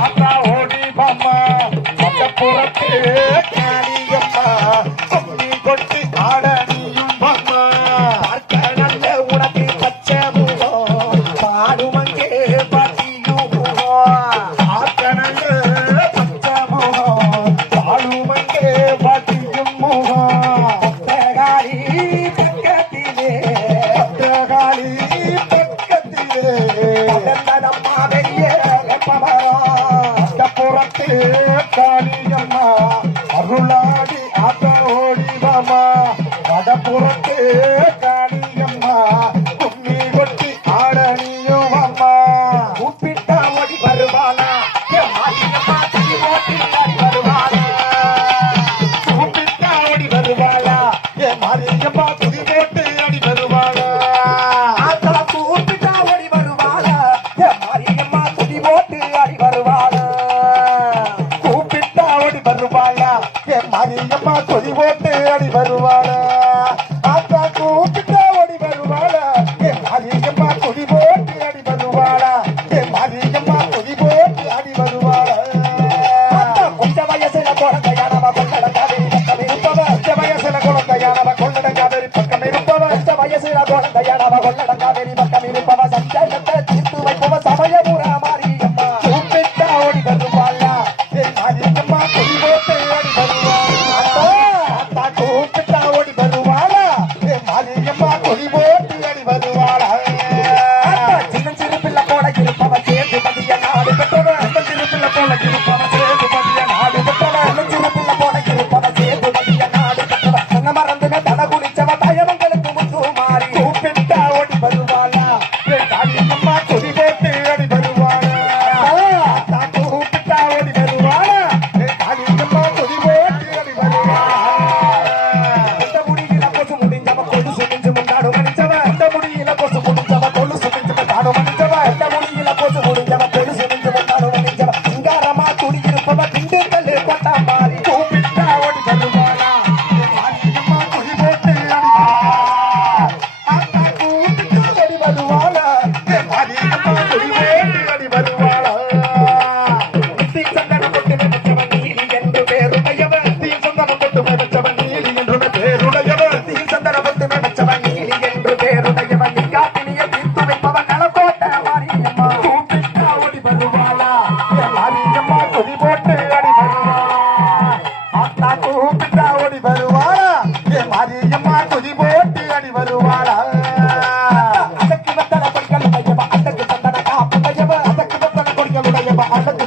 ஆத்தா ஓடி பாம்மா மட்டப்புறத்து காளியம்மா கொட்டி கொட்டி ஆட நீயும் பாம்மா பார்க்க நல்ல உனக்கு பச்சை முகம் பாடுமங்கே பாட்டியும் முகம் ஆத்தனங்க பச்சை முகம் பாலுமங்கே பாட்டியும் முகம் பத்தகாரி பக்கத்திலே. பக்கத்திலே. காளியம்மா அருளாடி ஆட்ட ஓடி ஏ கொதி போட்டு அடி வருவாளா? ஆத்தா கூப்பிட்டா ஓடி வருவாளா? ஏ மாரியம்மா துதி போட்டு அடி வருவாளா? ஏ மாரியம்மா துதி போட்டு அடி வருவாளா? கொஞ்ச வயசுல குழந்தையானவ கொள்ளட காவேரி பக்கம் இருப்பவ பச்சை வயசுல குழந்தையானவ கொள்ளட பக்கம் இருப்பவ கொஞ்ச வயசுல குழந்தையானவ கொள்ளட பக்கம் இருப்பவ. கூப்பிட்டா ஓடி வருவாளா? ஏ காளியம்மா துதி போட்டு அடி வருவாளா? ஆத்தா கூப்பிட்டா ஓடி வருவாளா? ஏ காளியம்மா துதி போட்டு அடி வருவாளா? இந்த முடியில கொசு முடிஞ்சவ கொலுசு மிஞ்சு முன்னாடு மனிச்சவ அந்த முடியில கொசு முடிஞ்சவ கொலுசு மிஞ்சவ தாடு மனிதவ. இந்த முடியில கொசு முடிஞ்சவ கொலுசு மிஞ்சு முன்னாடு மனிச்சவ சிங்காரமா துடி இருப்பவ திண்டுக்கல் மாரியம்மா துதி போட்டு அடி வருவாளா? அதற்கு வந்தன பொய்கள் உடையவ? அதற்கு சந்தன காப்புடையவ அதற்கு வந்தன கொடிகளுடையவ அதற்கு